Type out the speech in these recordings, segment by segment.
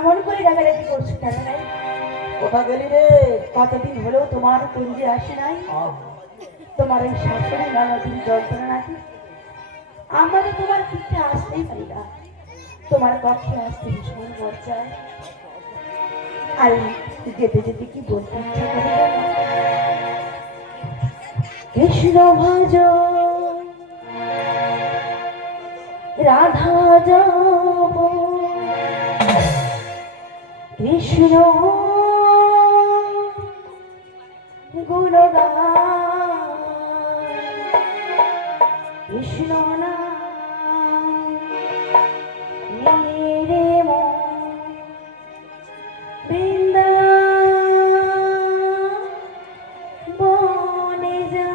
এমন করে ডাকাডাকি করছো কেন নাই? কোথা গেলি রে? কতদিন হলেও তোমার কুঞ্জে আসে নাই? তোমার এই শাশুড়ি নানাদিন যন্ত্রণা নাকি? আমরা তো তোমার পিঠে আসতেই পারি না, তোমার কক্ষে আসতে ভীষণ মর্যায়। আর যেতে যেতে কি বলতে ইচ্ছা করে জানো? কৃষ্ণ ভজ রাধা যাব, কৃষ্ণ গুণগান, কৃষ্ণ নাম নিয়ে মন বৃন্দাবনে যা।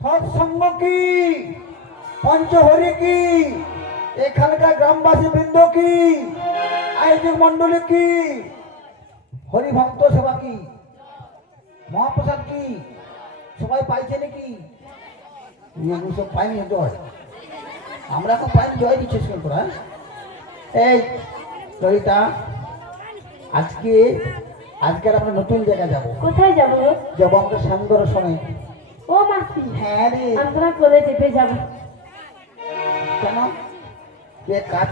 সৎসঙ্গ কি, পঞ্চহরি কি, এখানকার গ্রামবাসী বৃন্দ কি, আয়োজক মন্ডলী কি, হরিভক্ত সেবা কি, মহাপ্রসাদ কি, সবাই পাইছে নাকি? সব পাইনি জয়, আমরা এখন পাইনি, জয় দিচ্ছে তোরা। এই ললিতা আজকে আজকের আমরা নতুন জায়গায় যাবো। কোথায় যাবো গো? যাবো আমরা সান্দর্শনে। ও মাসি, হ্যাঁ রে। আমরা কোলে চেপে যাবো। কেন? কে কাজ